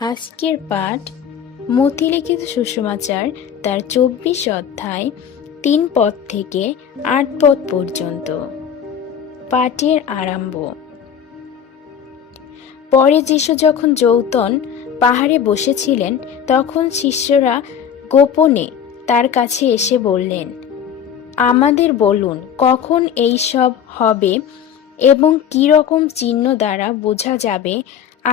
আজকের পাঠ মতিলিখিত সুসমাচার তার ২৪ অধ্যায় ৩ পদ থেকে ৮ পদ পর্যন্ত। পাঠের আরম্ভ। পরে যীশু যখন যৌতন পাহাড়ে বসেছিলেন, তখন শিষ্যরা গোপনে তার কাছে এসে বললেন, আমাদের বলুন, কখন এই সব হবে এবং কী রকম চিহ্ন দ্বারা বোঝা যাবে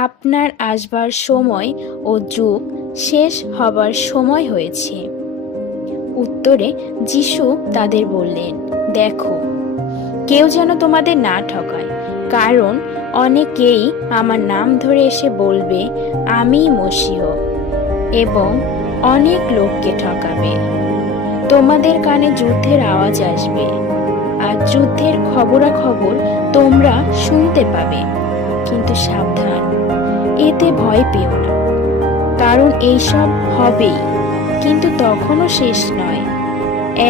আপনার আসবার সময় ও যুগ শেষ হবার সময় হয়েছে? উত্তরে যীশু তাদের বললেন, দেখো, কেউ যেন তোমাদের না ঠকায়, কারণ অনেকেই আমার নাম ধরে এসে বলবে, আমিই মসিহ, এবং অনেক লোককে ঠকাবে। তোমাদের কানে যুদ্ধের আওয়াজ আসবে, আর যুদ্ধের খবরাখবর তোমরা শুনতে পাবে, কিন্তু সাবধান, এতে ভয় পেও না, কারণ এইসব হবেই, কিন্তু তখনও শেষ নয়।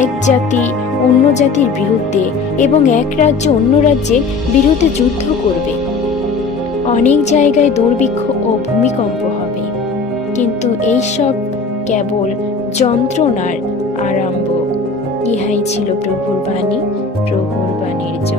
এক জাতি অন্য জাতির বিরুদ্ধে এবং এক রাজ্য অন্য রাজ্যের বিরুদ্ধে যুদ্ধ করবে। অনেক জায়গায় দুর্ভিক্ষ ও ভূমিকম্প হবে, কিন্তু এইসব কেবল যন্ত্রণার আরম্ভ। ইহাই ছিল প্রভুর বাণী, প্রভুর বাণীর জয়।